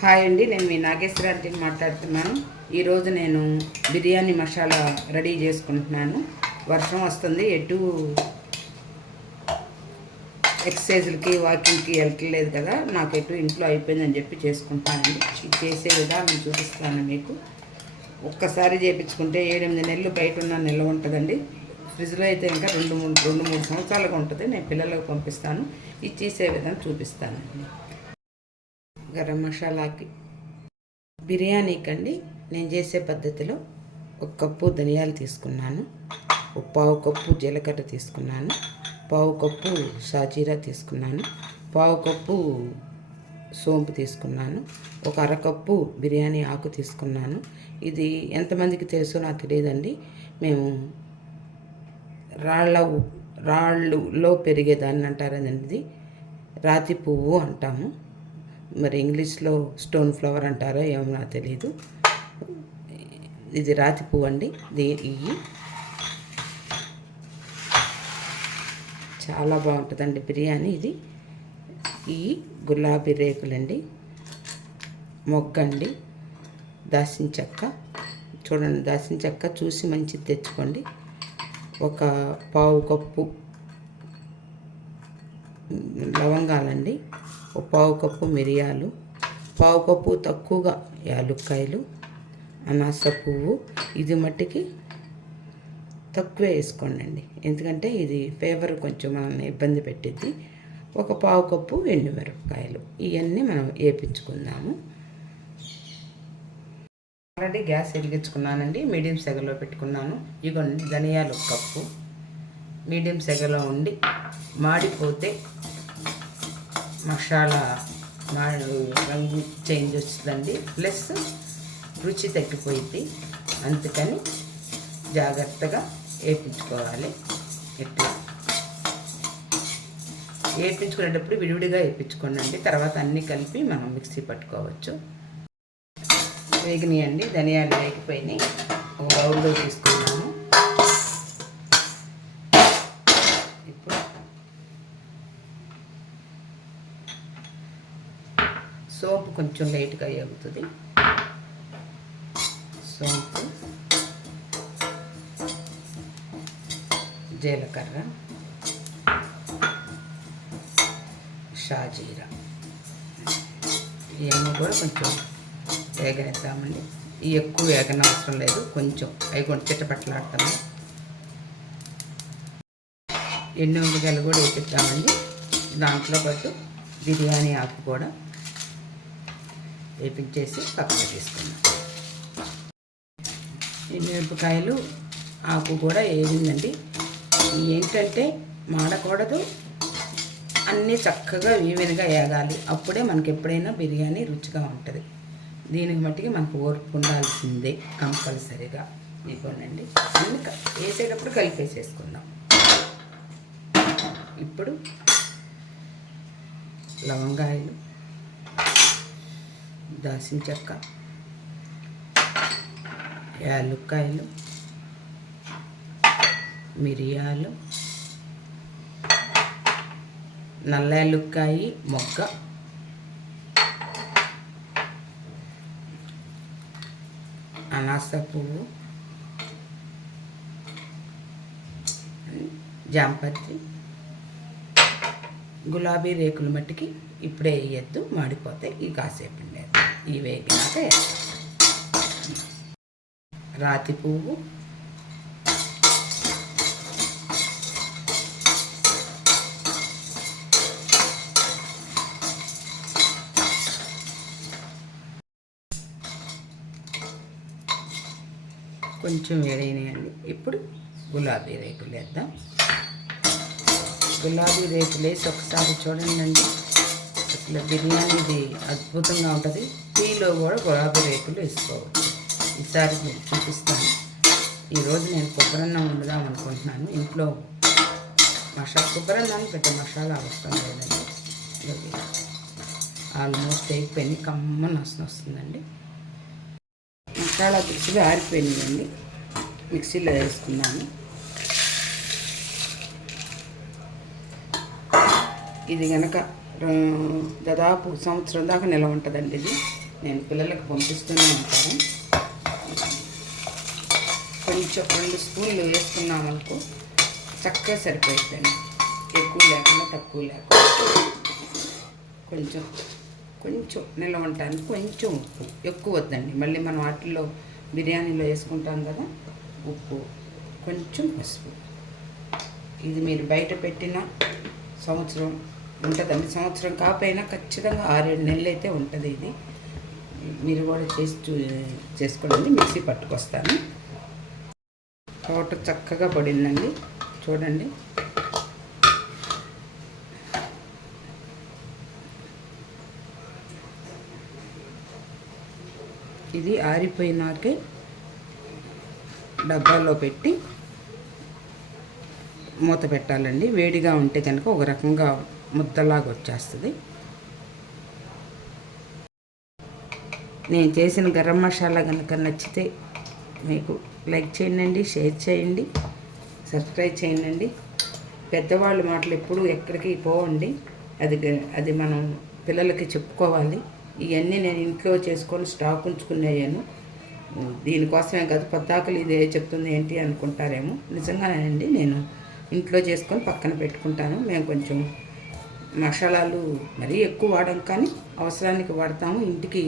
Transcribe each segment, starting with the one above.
Hi అండి, నేను మీ నాగేశ్వరాంటిని మాట్లాడుతున్నాను. ఈరోజు నేను బిర్యానీ మసాలా రెడీ చేసుకుంటున్నాను. వర్షం వస్తుంది, ఎటు ఎక్సర్సైజులకి వాకింగ్కి వెళ్ళట్లేదు కదా, నాకు ఎటు ఇంట్లో అయిపోయిందని చెప్పి చేసుకుంటానండి. ఇది చేసే విధానం చూపిస్తాను మీకు. ఒక్కసారి చేయించుకుంటే 7-8 నెలలు బయట ఉన్న నిల్వ ఉంటుందండి. ఫ్రిడ్జ్లో అయితే ఇంకా 2-3 సంవత్సరాలుగా ఉంటుంది. నేను పిల్లలకు పంపిస్తాను. ఇది చేసే విధానం చూపిస్తానండి. గరం మసాలాకి బిర్యానీకి అండి నేను చేసే పద్ధతిలో 1 కప్పు ధనియాలు తీసుకున్నాను, 1/4 కప్పు జీలకర్ర తీసుకున్నాను, 1/4 కప్పు షాజీరా తీసుకున్నాను, 1/4 కప్పు సోంపు తీసుకున్నాను, 1 అరకప్పు బిర్యానీ ఆకు తీసుకున్నాను. ఇది ఎంతమందికి తెలుసో నాకు తెలియదండి. మేము రాళ్ళలో పెరిగేదాన్ని అంటారండి. ఇది రాతి పువ్వు అంటాము, మరి ఇంగ్లీష్లో స్టోన్ ఫ్లవర్ అంటారో ఏమో నాకు తెలియదు. ఇది రాతి పువ్వు అండి. ఇవి చాలా బాగుంటుందండి బిర్యానీ. ఇది ఈ గులాబీ రేకులండి, మొగ్గండి, దాల్చిన చెక్క. చూడండి, దాల్చిన చెక్క చూసి మంచిది తెచ్చుకోండి. 1/4 కప్పు లవంగాలండి, 1/4 కప్పు మిరియాలు, 1/4 కప్పు తక్కువగా యాలుక్కాయలు, అనాస పువ్వు. ఇది మట్టికి తక్కువే వేసుకోండి, ఎందుకంటే ఇది ఫ్లేవర్ కొంచెం మనల్ని ఇబ్బంది పెట్టిద్ది. 1/4 కప్పు ఎండుమిరపకాయలు. ఇవన్నీ మనం వేయించుకుందాము. ఆల్రెడీ గ్యాస్ వెలిగించుకున్నానండి, మీడియం సెగలో పెట్టుకున్నాను. ఇగోండి ధనియాలు 1 కప్పు మీడియం సెగలో ఉండి మాడిపోతే మసాలా రంగు చేంజ్ వస్తుందండి, ప్లస్ రుచి తగ్గిపోయింది. అందుకని జాగ్రత్తగా వేయించుకోవాలి. ఇట్లా వేయించుకునేటప్పుడు విడివిడిగా వేయించుకోండి, తర్వాత అన్నీ కలిపి మనం మిక్సీ పట్టుకోవచ్చు. వేగినాయండి, ధనియాలు వేగిపోయినాయి. ఒక బౌల్లో తీసుకున్నాము. ఇప్పుడు సోంపు కొంచెం లైట్గా వేగుతుంది. సోంపు, జీలకర్ర, షాజీరా ఇవన్నీ కూడా కొంచెం వేగనిద్దామండి. ఇవి ఎక్కువ వేగన అవసరం లేదు, కొంచెం అవి కొంచెం చిట్టపట్టలాడుతాము. ఎండుమిరపకాయలు కూడా వేపిద్దామండి. దాంట్లో పాటు బిర్యానీ ఆకు కూడా వేపించేసి పక్కన తీసుకుందాం. ఎండుమిరపకాయలు ఆకు కూడా వేగిందండి. ఏంటంటే మాడకూడదు, అన్నీ చక్కగా ఈవెన్గా వేగాలి. అప్పుడే మనకి ఎప్పుడైనా బిర్యానీ రుచిగా ఉంటుంది. దీనికి మట్టికి మనకు ఓర్పు ఉండాల్సిందే కంపల్సరీగా. ఇవ్వండి, అన్ని వేసేటప్పుడు కలిపేసేసుకుందాం. ఇప్పుడు లవంగాయలు, దాల్చిన చెక్క, యాలుక్కాయలు, మిరియాలు, నల్ల యాలుక్కాయి మొగ్గ, అనాస పువ్వు, జాంపత్రి, గులాబీ రేకులు మట్టికి ఇప్పుడే వేయద్దు, మాడిపోతే ఈ కాసేపు ఉండేది. ఈ వేగినాక రాతి పువ్వు, కొంచెం వేడైనాయండి. ఇప్పుడు గులాబీ రేకులు వేద్దాం. గులాబీ రేకులు వేసి ఒకసారి చూడండి, అసలు బిర్యానీది అద్భుతంగా ఉంటుంది. టీలో కూడా గులాబీ రేకులు వేసుకోవచ్చు. ఈసారి మీకు చూపిస్తాను. ఈరోజు నేను కొబ్బరన్నం వండుదాం అనుకుంటున్నాను. ఇంట్లో కొబ్బరన్నాన్ని పెద్ద మసాలా అవసరం లేదండి. ఆల్మోస్ట్ అయిపోయింది, కమ్మని వాసన వస్తుందండి. మసాలా దినుసులు ఆరిపోయినాయండి, మిక్సీలో వేసుకున్నాను. ఇది కనుక దాదాపు సంవత్సరం దాకా నిల్వ ఉంటుందండి. ఇది నేను పిల్లలకు పంపిస్తూనే ఉంటాను. కొంచెం 2 స్పూన్లు వేసుకున్నామనుకో చక్కగా సరిపోతుందండి. ఎక్కువ లేకుండా తక్కువ లేకుండా కొంచెం నిల్వ ఉండటానికి కొంచెం ఉప్పు, ఎక్కువ వద్దండి. మళ్ళీ మనం వాటిల్లో బిర్యానీలో వేసుకుంటాం కదా, ఉప్పు, కొంచెం పసుపు. ఇది మీరు బయట పెట్టిన సంవత్సరం ఉంటుందండి. సంవత్సరం కాకపోయినా ఖచ్చితంగా 6-7 నెలలు అయితే ఉంటుంది. ఇది మీరు కూడా చేసుకోండి. మిక్సీ పట్టుకొస్తాను. పౌడర్ చక్కగా పడిందండి, చూడండి. ఇది ఆరిపోయినాకే డబ్బాలో పెట్టి మూత పెట్టాలండి. వేడిగా ఉంటే కనుక ఒక రకంగా ముద్దలాగా వచ్చేస్తుంది. నేను చేసిన గరం మసాలా కనుక నచ్చితే మీకు లైక్ చేయండి, షేర్ చేయండి, సబ్స్క్రైబ్ చేయండి. పెద్దవాళ్ళ మాటలు ఎప్పుడు ఎక్కడికి పోవండి. అది మనం పిల్లలకి చెప్పుకోవాలి. ఇవన్నీ నేను ఇంట్లో చేసుకొని స్టాక్ ఉంచుకునేయాను. దీనికోసమే కాదు, పద్దాకలు ఇదే చెప్తుంది ఏంటి అనుకుంటారేమో. నిజంగానేనండి, నేను ఇంట్లో చేసుకొని పక్కన పెట్టుకుంటాను. మేము కొంచెం మసాలాలు మరీ ఎక్కువ వాడం, కానీ అవసరానికి వాడతాము. ఇంటికి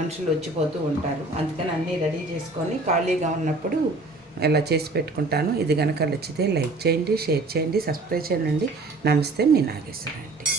మనుషులు వచ్చిపోతూ ఉంటారు, అందుకని అన్నీ రెడీ చేసుకొని ఖాళీగా ఉన్నప్పుడు ఇలా చేసి పెట్టుకుంటాను. ఇది కనుక నచ్చితే లైక్ చేయండి, షేర్ చేయండి, సబ్స్క్రైబ్ చేయండి. నమస్తే, మీ నాగేశ్వర ఆంటీ.